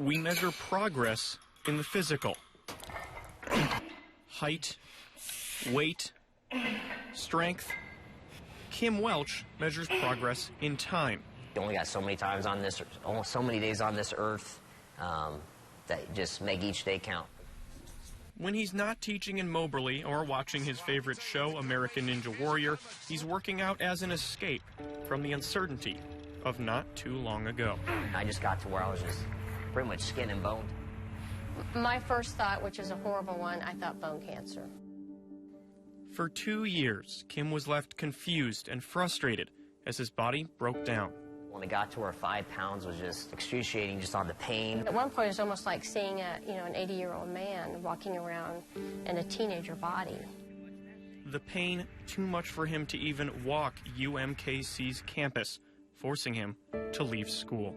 we measure progress in the physical. Height, weight, strength. Kim Welch measures progress in time. You only got so many times on this, almost so many days on this earth that just make each day count. When he's not teaching in Moberly or watching his favorite show, American Ninja Warrior, he's working out as an escape from the uncertainty of not too long ago. I just got to where I was just pretty much skin and bone. My first thought, which is a horrible one, I thought bone cancer. For 2 years, Kim was left confused and frustrated as his body broke down. When it got to where 5 pounds was just excruciating just on the pain. At one point, it was almost like seeing an 80-year-old man walking around in a teenager body. The pain too much for him to even walk UMKC's campus, forcing him to leave school.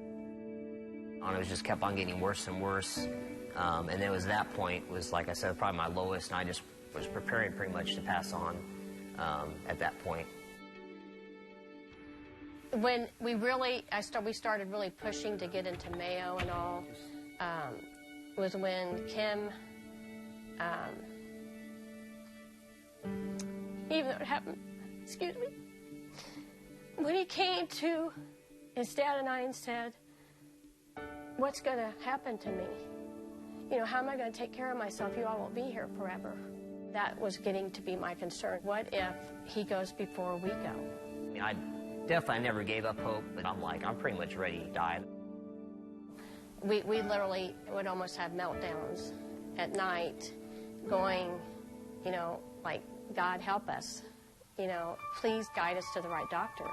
And it was just kept on getting worse and worse. And then it was that point, was like I said, probably my lowest, and I just was preparing pretty much to pass on at that point. When we started really pushing to get into Mayo and all, was when Kim, even though it happened, excuse me, when he came to his dad and I and said, what's going to happen to me? How am I going to take care of myself? You all won't be here forever. That was getting to be my concern. What if he goes before we go? I definitely never gave up hope, but I'm pretty much ready to die. We literally would almost have meltdowns at night going, like, God help us. Please guide us to the right doctor.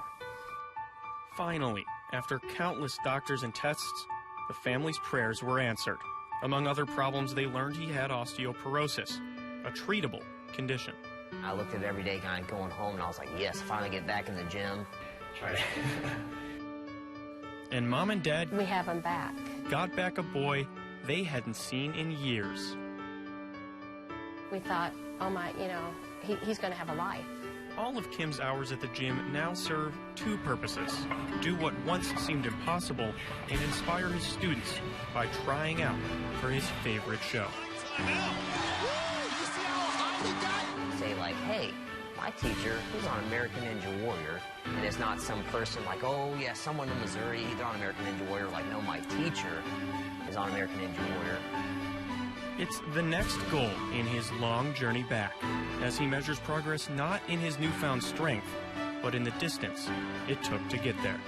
Finally, after countless doctors and tests, the family's prayers were answered. Among other problems, they learned he had osteoporosis, a treatable condition. I looked at it every day kind of going home, and I was like, yes, finally get back in the gym. Try to... And Mom and Dad, we have him back. Got back a boy they hadn't seen in years. We thought, oh my, he's going to have a life. All of Kim's hours at the gym now serve two purposes: do what once seemed impossible and inspire his students by trying out for his favorite show. Say like, hey, my teacher, he's on American Ninja Warrior, and it's not some person like, oh yeah, someone in Missouri, they're on American Ninja Warrior. Like, no, my teacher is on American Ninja Warrior. It's the next goal in his long journey back, as he measures progress not in his newfound strength, but in the distance it took to get there.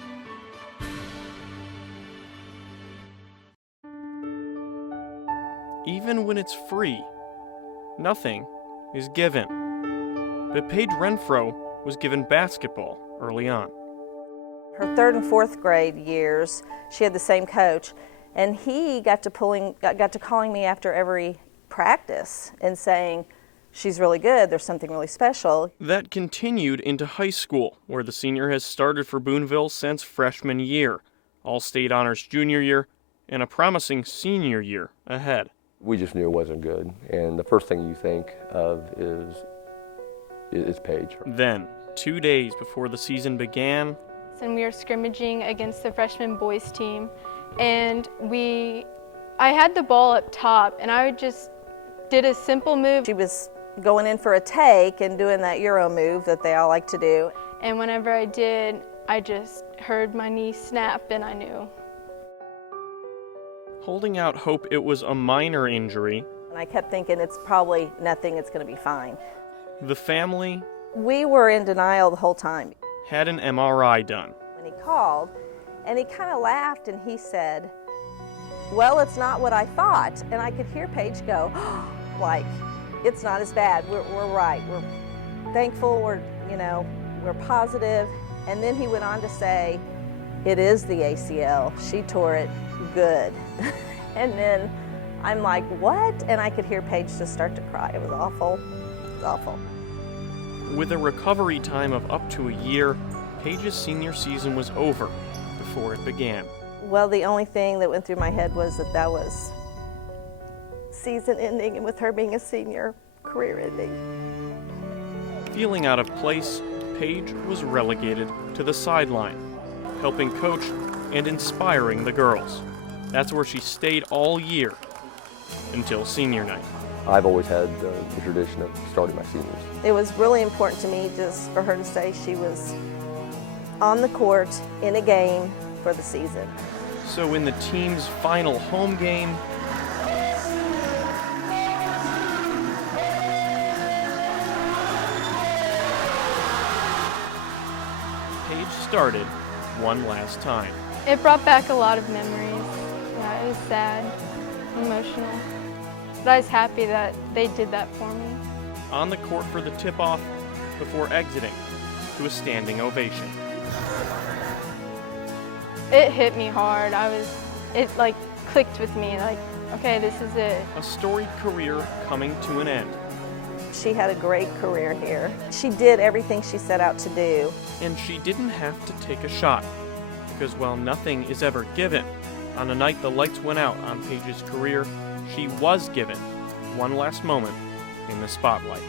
Even when it's free, nothing is given. But Paige Renfro was given basketball early on. Her 3rd and 4th grade years, she had the same coach, and he got to calling me after every practice and saying, she's really good, there's something really special. That continued into high school, where the senior has started for Boonville since freshman year, all-state honors junior year, and a promising senior year ahead. We just knew it wasn't good, and the first thing you think of is Paige. Then, 2 days before the season began, and we were scrimmaging against the freshman boys team, and I had the ball up top, and I just did a simple move. She was going in for a take and doing that Euro move that they all like to do. And whenever I did, I just heard my knee snap, and I knew. Holding out hope it was a minor injury, and I kept thinking, it's probably nothing, it's going to be fine. The family, we were in denial the whole time. Had an MRI done. When he called, and he kind of laughed, and he said, well, it's not what I thought. And I could hear Paige go, oh, like, it's not as bad. We're right. We're thankful. We're positive. And then he went on to say, it is the ACL. She tore it good. And then I'm like, what? And I could hear Paige just start to cry. It was awful. It was awful. With a recovery time of up to a year, Paige's senior season was over before it began. Well, the only thing that went through my head was that was season ending, and with her being a senior, career ending. Feeling out of place, Paige was relegated to the sideline, helping coach and inspiring the girls. That's where she stayed all year until senior night. I've always had the tradition of starting my seniors. It was really important to me just for her to say she was on the court in a game for the season. So in the team's final home game, Paige started one last time. It brought back a lot of memories. Yeah, it was sad, emotional. But I was happy that they did that for me. On the court for the tip-off before exiting to a standing ovation. It hit me hard. It like clicked with me, like, okay, this is it. A storied career coming to an end. She had a great career here. She did everything she set out to do. And she didn't have to take a shot, because while nothing is ever given, on the night the lights went out on Paige's career, she was given one last moment in the spotlight.